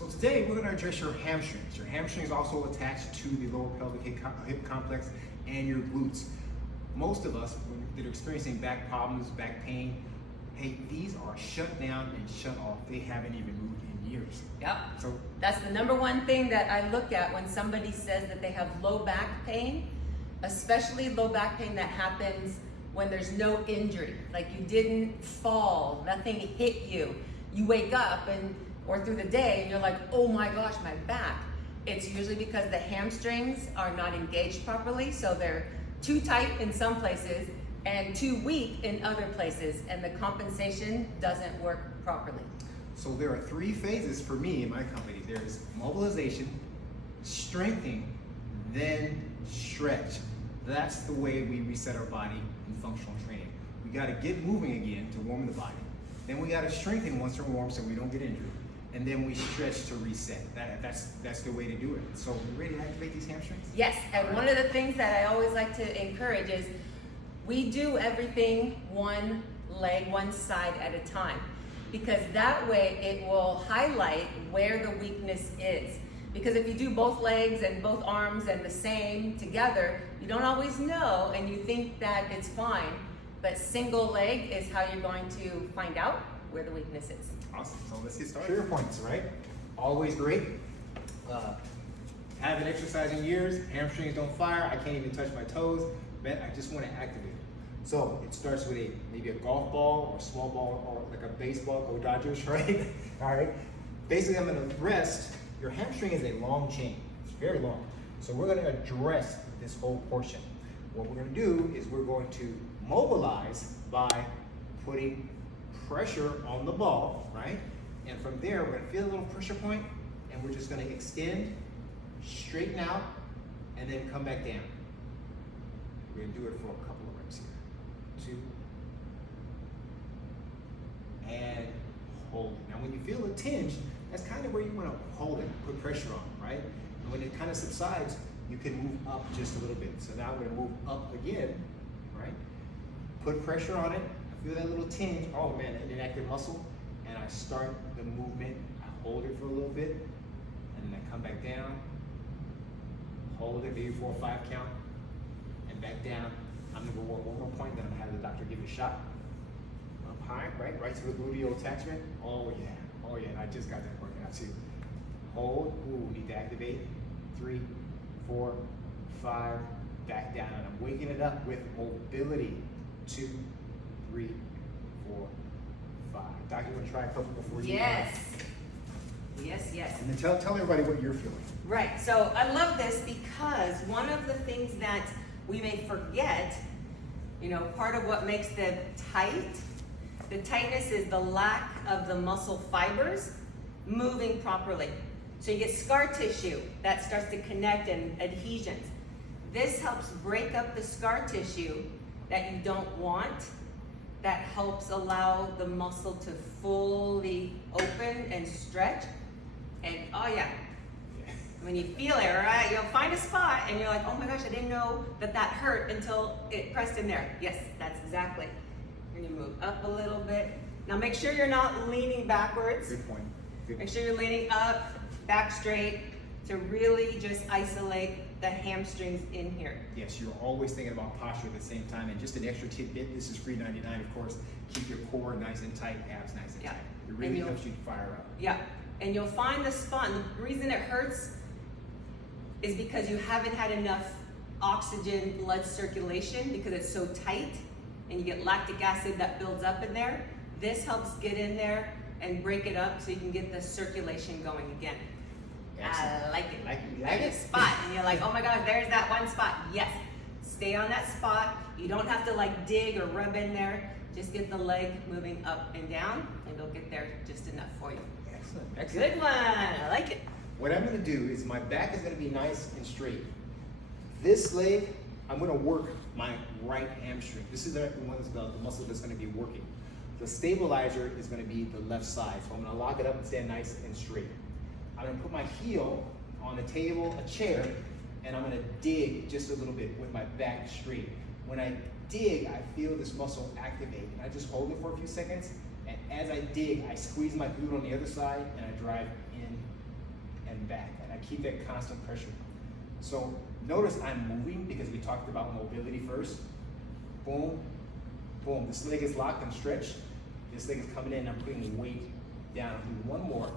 So today we're going to address your hamstrings. Your hamstrings also attached to the lower pelvic hip complex and your glutes. Most of us that are experiencing back problems, back pain, hey, these are shut down and shut off. They haven't even moved in years. Yep. So that's the number one thing that I look at when somebody says that they have low back pain, especially low back pain that happens when there's no injury. Like you didn't fall, nothing hit you. You wake up or through the day and you're like, oh my gosh, my back. It's usually because the hamstrings are not engaged properly, so they're too tight in some places and too weak in other places, and the compensation doesn't work properly. So there are three phases for me in my company. There's mobilization, strengthening, then stretch. That's the way we reset our body in functional training. We got to get moving again to warm the body. Then we got to strengthen once we're warm so we don't get injured. And then we stretch to reset. That's the way to do it. So you ready to activate these hamstrings? Yes, and one of the things that I always like to encourage is we do everything one leg, one side at a time, because that way it will highlight where the weakness is. Because if you do both legs and both arms and the same together, you don't always know and you think that it's fine, but single leg is how you're going to find out where the weakness is. Awesome, so let's get started. Trigger points, right? Always great. Haven't exercised in years, hamstrings don't fire, I can't even touch my toes, but I just want to activate it. So it starts with maybe a golf ball or a small ball or like a baseball, go Dodgers, right? All right. Basically, I'm going to rest. Your hamstring is a long chain. It's very long. So we're going to address this whole portion. What we're going to do is we're going to mobilize by putting pressure on the ball, right? And from there, we're going to feel a little pressure point, and we're just going to extend, straighten out, and then come back down. We're going to do it for a couple of reps here. 2, and hold it. Now, when you feel a tinge, that's kind of where you want to hold it, put pressure on, right? And when it kind of subsides, you can move up just a little bit. So now we're going to move up again, right? Put pressure on it. I feel that little tinge. Oh man, an inactive muscle. And I start the movement. I hold it for a little bit, and then I come back down. Hold it, maybe 4 or 5 count, and back down. I'm gonna go one more point, then I'm gonna have the doctor give you a shot. Up high, right to the gluteal attachment. Oh yeah, and I just got that working out too. Hold, ooh, need to activate. 3, 4, 5, back down, and I'm waking it up with mobility. 2, 3, 4, 5. Doctor, you want to try a couple before you? Yes. And then tell everybody what you're feeling. Right, so I love this because one of the things that we may forget, part of what makes them tight, the tightness is the lack of the muscle fibers moving properly. So you get scar tissue that starts to connect and adhesions. This helps break up the scar tissue that you don't want. That helps allow the muscle to fully open and stretch. And oh yeah, when you feel it, right, you'll find a spot and you're like, oh my gosh, I didn't know that hurt until it pressed in there. Yes, that's exactly. You're gonna move up a little bit. Now make sure you're not leaning backwards. Good point. Make sure you're leaning up, back straight, to really just isolate the hamstrings in here. Yes, you're always thinking about posture at the same time. And just an extra tidbit, this is free 99, of course. Keep your core nice and tight, abs nice and tight. It really helps you fire up. Yeah, and you'll find the spot. And the reason it hurts is because you haven't had enough oxygen blood circulation because it's so tight, and you get lactic acid that builds up in there. This helps get in there and break it up so you can get the circulation going again. Excellent. I like it. Like it? Spot, and you're like, oh my God, there's that one spot. Yes, stay on that spot. You don't have to like dig or rub in there. Just get the leg moving up and down, and it'll get there just enough for you. Excellent. Good one. I like it. What I'm going to do is my back is going to be nice and straight. This leg, I'm going to work my right hamstring. This is the muscle that's going to be working. The stabilizer is going to be the left side. So I'm going to lock it up and stand nice and straight. I'm going to put my heel on a table, a chair, and I'm going to dig just a little bit with my back straight. When I dig, I feel this muscle activate, and I just hold it for a few seconds, and as I dig, I squeeze my glute on the other side, and I drive in and back, and I keep that constant pressure. So notice I'm moving because we talked about mobility first. Boom, boom. This leg is locked and stretched. This leg is coming in, I'm putting weight down. I'll do one more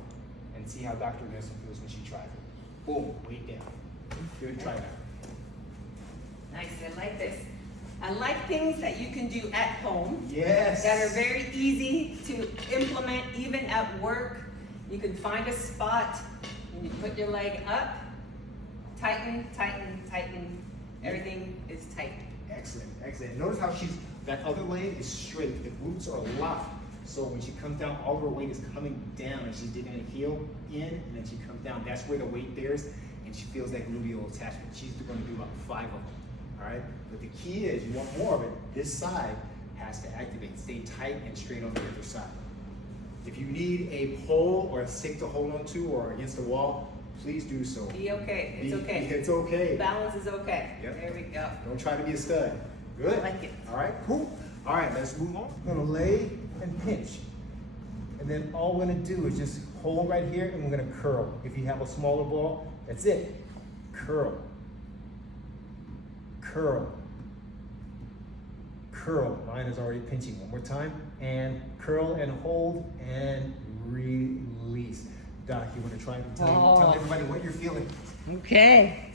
and see how Dr. Nelson feels when she tries it. Boom, weight down. Good, try that. Nice, I like this. I like things that you can do at home. Yes. That are very easy to implement even at work. You can find a spot and you put your leg up, tighten, tighten, tighten. Everything is tight. Excellent, excellent. Notice how that other leg is straight. The glutes are locked. So when she comes down, all of her weight is coming down and she's digging her heel in and then she comes down. That's where the weight bears and she feels that gluteal attachment. She's going to do about 5 of them, all right? But the key is you want more of it. This side has to activate. Stay tight and straight on the other side. If you need a pole or a stick to hold on to or against the wall, please do so. Be okay, it's okay. It's okay. Balance is okay. Yep. There we go. Don't try to be a stud. Good. I like it. All right, cool. All right, let's move on. I'm gonna lay and pinch. And then all we're gonna do is just hold right here and we're gonna curl. If you have a smaller ball, that's it. Curl. Curl. Curl. Mine is already pinching. One more time. And curl and hold and release. Doc, you wanna try and tell everybody what you're feeling? Okay.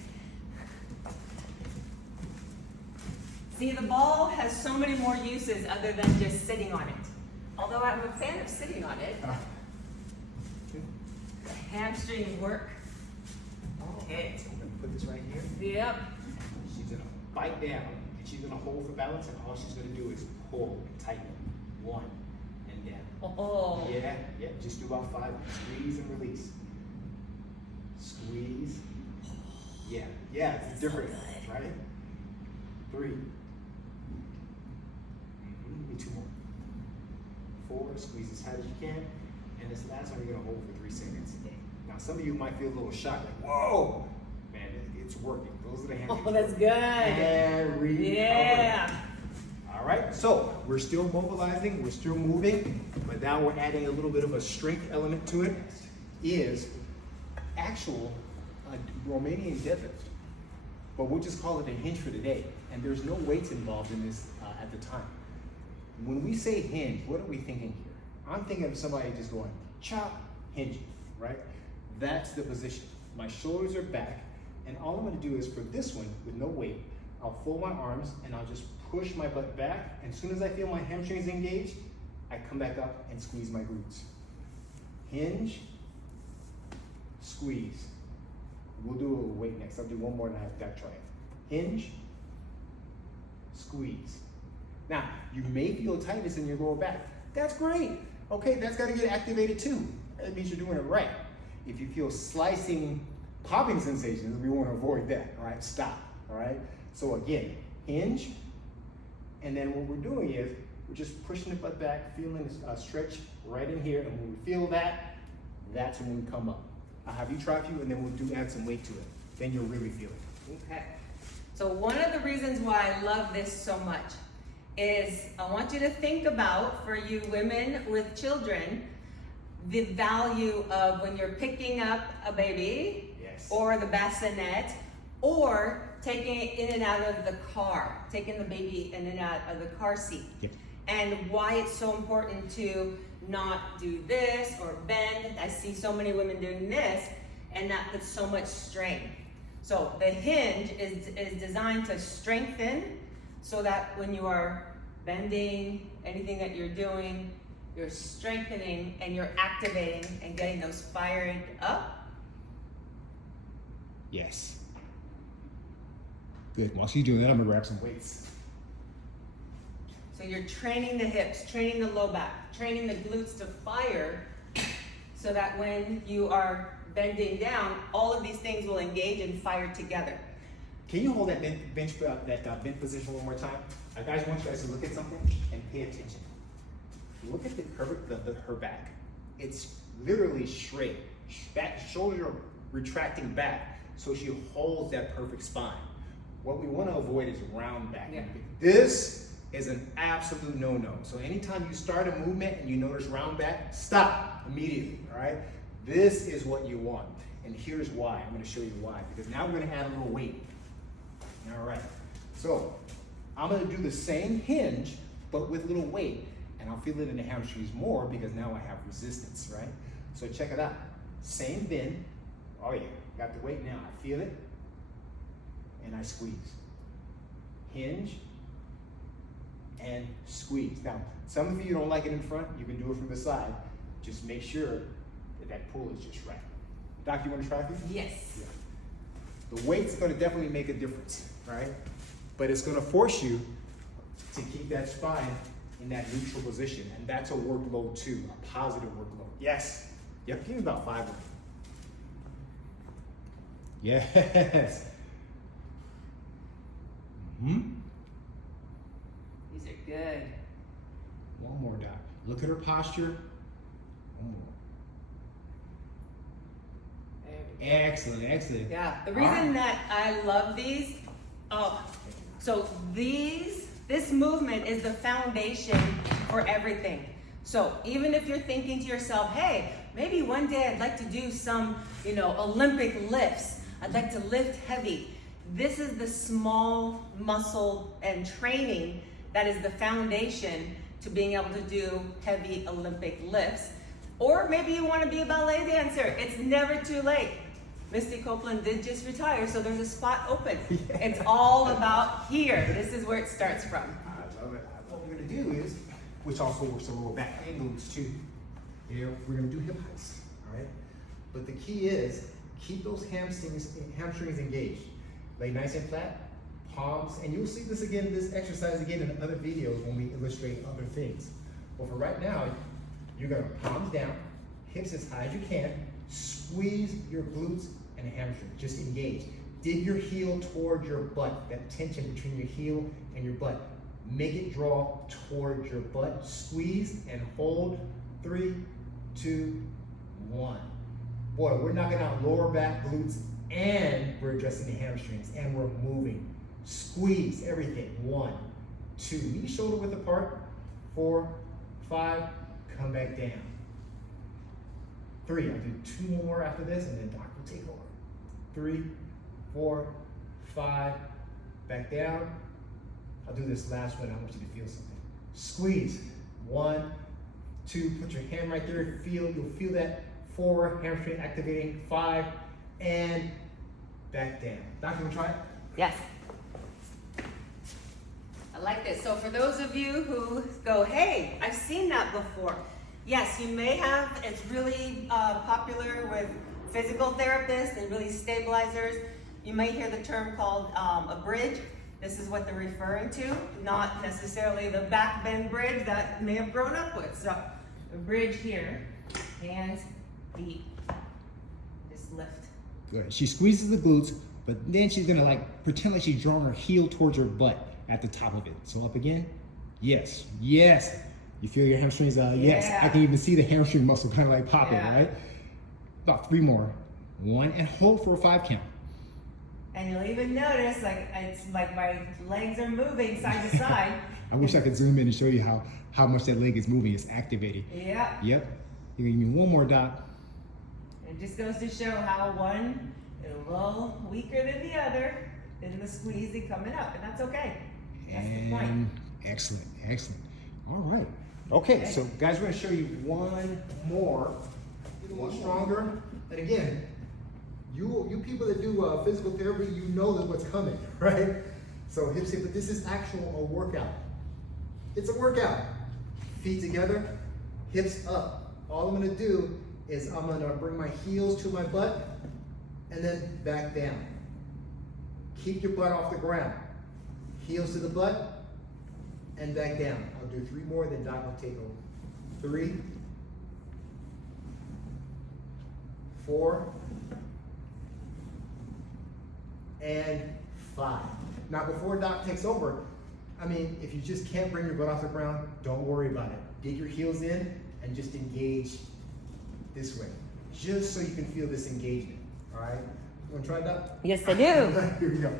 See, the ball has so many more uses other than just sitting on it. Although I'm a fan of sitting on it. The hamstring work. Okay. So I'm gonna put this right here. Yep. She's gonna bite down and she's gonna hold for balance and all she's gonna do is pull and tighten. 1 and down. Oh. Yeah, just do about 5. Squeeze and release. Squeeze. Yeah, it's different, so right? 3. Give me 2 more. 4, squeeze as tight as you can. And this last one you're gonna hold for 3 seconds. Now some of you might feel a little shocked, like, whoa, man, it's working. Those are the hands. Oh, that's good. And recover. Yeah. All right, so we're still mobilizing, we're still moving, but now we're adding a little bit of a strength element to it, is actual Romanian deadlift. But we'll just call it a hinge for today. And there's no weights involved in this at the time. When we say hinge, what are we thinking here? I'm thinking of somebody just going, chop, hinging, right? That's the position. My shoulders are back, and all I'm gonna do is for this one, with no weight, I'll fold my arms and I'll just push my butt back. And as soon as I feel my hamstrings engaged, I come back up and squeeze my glutes. Hinge, squeeze. We'll do a weight next. I'll do one more and I have that try it. Hinge, squeeze. Now, you may feel tightness in your lower back. That's great. Okay, that's gotta get activated too. That means you're doing it right. If you feel slicing, popping sensations, we wanna avoid that, all right? Stop, all right? So again, hinge, and then what we're doing is, we're just pushing the butt back, feeling a stretch right in here, and when we feel that, that's when we come up. I'll have you try a few, and then we'll add some weight to it. Then you'll really feel it. Okay. So one of the reasons why I love this so much is I want you to think about, for you women with children, the value of when you're picking up a baby, Yes. or the bassinet, or taking it in and out of the car, taking the baby in and out of the car seat. Yep. And why it's so important to not do this or bend. I see so many women doing this, and that puts so much strain. So the hinge is designed to strengthen so that when you are bending, anything that you're doing, you're strengthening and you're activating and getting those fired up. Yes. Good. While she's doing that, I'm gonna grab some weights. So you're training the hips, training the low back, training the glutes to fire so that when you are bending down, all of these things will engage and fire together. Can you hold that bent position one more time? Guys, I want you guys to look at something and pay attention. Look at the curve, her back. It's literally straight. Back, shoulders are retracting back, so she holds that perfect spine. What we want to avoid is round back. Yeah. This is an absolute no-no. So anytime you start a movement and you notice round back, stop immediately, all right? This is what you want. And here's why. I'm gonna show you why. Because now we're gonna add a little weight. All right. So I'm gonna do the same hinge, but with little weight. And I'll feel it in the hamstrings more because now I have resistance, right? So check it out. Same bend. Oh yeah, got the weight now. I feel it. And I squeeze. Hinge and squeeze. Now, some of you don't like it in front. You can do it from the side. Just make sure that pull is just right. Doc, you want to try it? Yes. Yeah. The weight's going to definitely make a difference, right? But it's going to force you to keep that spine in that neutral position. And that's a workload too, a positive workload. Yes. Yep, give me about 5 of them. Yes. Mm-hmm. These are good. One more, Doc. Look at her posture. One more. Excellent, excellent. Yeah, the reason that I love these, so this movement is the foundation for everything. So even if you're thinking to yourself, hey, maybe one day I'd like to do some, Olympic lifts. I'd like to lift heavy. This is the small muscle and training that is the foundation to being able to do heavy Olympic lifts. Or maybe you want to be a ballet dancer. It's never too late. Misty Copeland did just retire, so there's a spot open. Yeah. It's all about here. This is where it starts from. I love it. What we're going to do is, which also works the lower back and glutes too. Here, we're going to do hip heights, all right? But the key is, keep those hamstrings engaged. Lay nice and flat, palms, and you'll see this again, this exercise again in other videos when we illustrate other things. But for right now, you're going to palms down, hips as high as you can, squeeze your glutes and hamstring, just engage. Dig your heel toward your butt, that tension between your heel and your butt. Make it draw toward your butt, squeeze and hold. 3, 2, 1. Boy, we're knocking out lower back, glutes, and we're addressing the hamstrings, and we're moving. Squeeze everything. 1, 2, knees shoulder width apart. 4, 5, come back down. 3, I'll do 2 more after this, and then Doc will take over. 3, 4, 5, back down. I'll do this last one. I want you to feel something. Squeeze. 1, 2, put your hand right there. You'll feel that. 4, hamstring activating. 5, and back down. Doc, you want to try it? Yes. I like this. So for those of you who go, hey, I've seen that before. Yes, you may have. It's really popular with physical therapists and really stabilizers. You might hear the term called a bridge. This is what they're referring to, not necessarily the back bend bridge that may have grown up with. So a bridge here, hands, feet, just lift. Good. She squeezes the glutes, but then she's gonna pretend like she's drawing her heel towards her butt at the top of it. So up again. Yes. Yes. You feel your hamstrings? Yes. I can even see the hamstring muscle kind of popping, right? About 3 more. 1, and hold for a 5 count. And you'll even notice, it's like my legs are moving side to side. I wish I could zoom in and show you how much that leg is moving. It's activating. Yeah. Yep. You can give me 1 more, Doc. It just goes to show how one is a little weaker than the other in the squeezing coming up, and that's okay. That's the point. Excellent, excellent. All right. Okay, so guys, we're going to show you one more, a little stronger. And again, you people that do physical therapy, you know that what's coming, right? So hips, but this is actual a workout. It's a workout. Feet together, hips up. All I'm going to do is I'm going to bring my heels to my butt and then back down. Keep your butt off the ground. Heels to the butt and back down. I'll do 3 more, then Doc will take over. 3, 4, and 5. Now before Doc takes over, if you just can't bring your butt off the ground, don't worry about it. Dig your heels in and just engage this way, just so you can feel this engagement, all right? You wanna try it, Doc? Yes, I do. Here we go.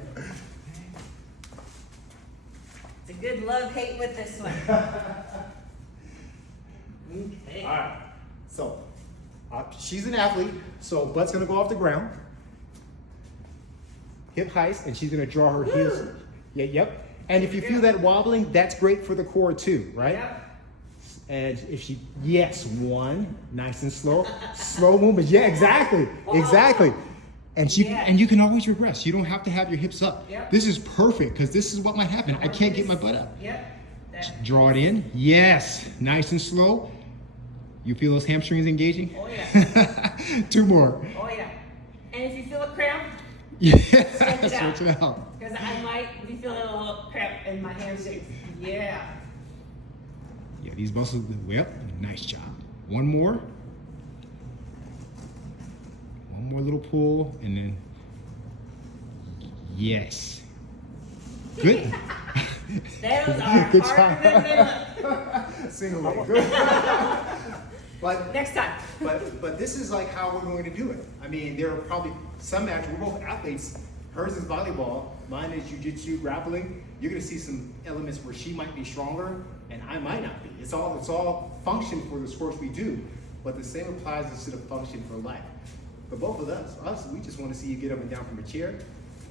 It's a good love-hate with this one. Okay. All right, so She's an athlete, so butt's gonna go off the ground. Hip heist, and she's gonna draw her heels. Yeah, yep. And if you feel that wobbling, that's great for the core too, right? Yep. And if she, yes, one, nice and slow, slow movement. Yeah, exactly, exactly. And and you can always regress. You don't have to have your hips up. Yep. This is perfect because this is what might happen. I can't get my butt up. Yep. Draw it in. Yes, nice and slow. You feel those hamstrings engaging? Oh yeah. 2 more. Oh yeah. And if you feel a cramp, Yeah, stretch it out. because I might be feeling a little cramp in my hamstrings. Yeah. Yeah, these muscles, well, nice job. One more. One more little pull, and then, yes. Good. Those are Good harder job. than they look. Single leg, good. But, Next time. but this is like how we're going to do it. I mean, there are probably some athletes, we're both athletes. Hers is volleyball, mine is jiu-jitsu, grappling. You're gonna see some elements where she might be stronger and I might not be. It's all function for the sports we do, but the same applies to the function for life. But both of us, we just want to see you get up and down from a chair.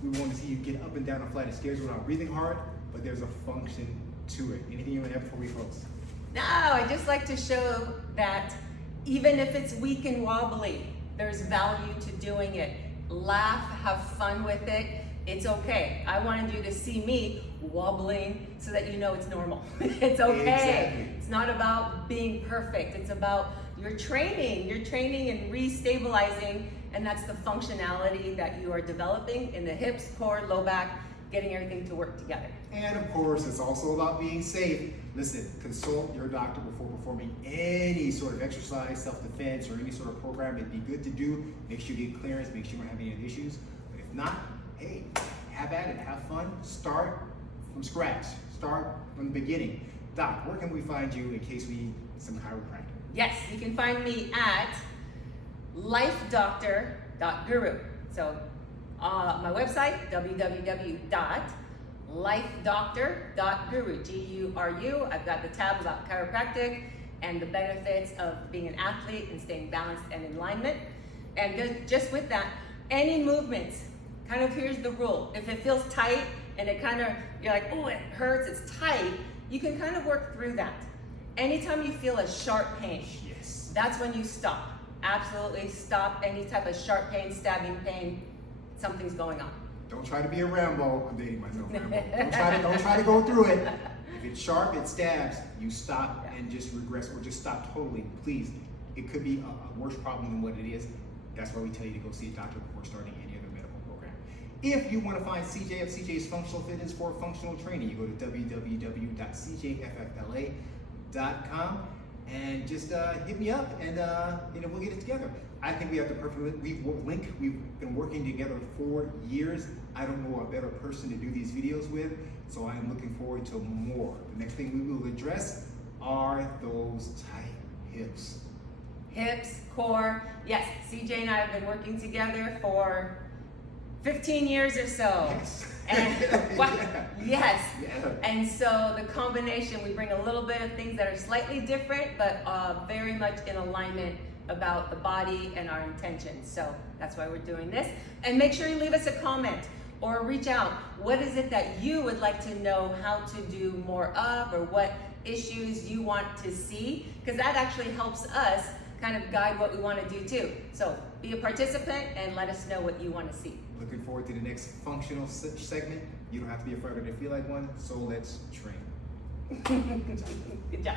We want to see you get up and down a flight of stairs without breathing hard, but there's a function to it. Anything you want to add before we close? No, I just like to show that even if it's weak and wobbly, there's value to doing it. Laugh, have fun with it. It's okay. I wanted you to see me wobbling so that you know it's normal. It's okay. Exactly. It's not about being perfect. It's about your training and re-stabilizing, and that's the functionality that you are developing in the hips, core, low back, getting everything to work together. And of course, it's also about being safe. Listen, consult your doctor before performing any sort of exercise, self-defense, or any sort of program. It'd be good to do. Make sure you get clearance, make sure you don't have any other issues. But if not, hey, have at it, have fun. Start from scratch. Start from the beginning. Doc, where can we find you in case we need some chiropractor? Yes, you can find me at lifedoctor.guru. So my website, www.lifedoctor.guru, G-U-R-U. I've got the tab about chiropractic and the benefits of being an athlete and staying balanced and in alignment. And just with that, any movements, kind of here's the rule. If it feels tight and it kind of, you're like, oh, it hurts, it's tight, you can kind of work through that. Anytime you feel a sharp pain, Yes. that's when you stop. Absolutely stop any type of sharp pain, stabbing pain. Something's going on. Don't try to be a Rambo. I'm dating myself, Rambo. Don't try to go through it. If it's sharp, it stabs, you stop and just regress or just stop totally, please. It could be a worse problem than what it is. That's why we tell you to go see a doctor before starting any other medical program. If you want to find CJ at CJ's Functional Fitness for functional training, you go to www.cjffla.com and just hit me up and we'll get it together. I think we have the perfect link. We've been working together for years. I don't know a better person to do these videos with, so I'm looking forward to more. The next thing we will address are those tight hips. Hips, core. Yes, CJ and I have been working together for 15 years or so. Yes. And yes. Yeah. And so the combination, we bring a little bit of things that are slightly different, but very much in alignment about the body and our intentions. So that's why we're doing this. And make sure you leave us a comment or reach out. What is it that you would like to know how to do more of, or what issues you want to see? Because that actually helps us kind of guide what we want to do too. So be a participant and let us know what you want to see. Looking forward to the next functional segment. You don't have to be afraid to feel like one, so let's train. Good job.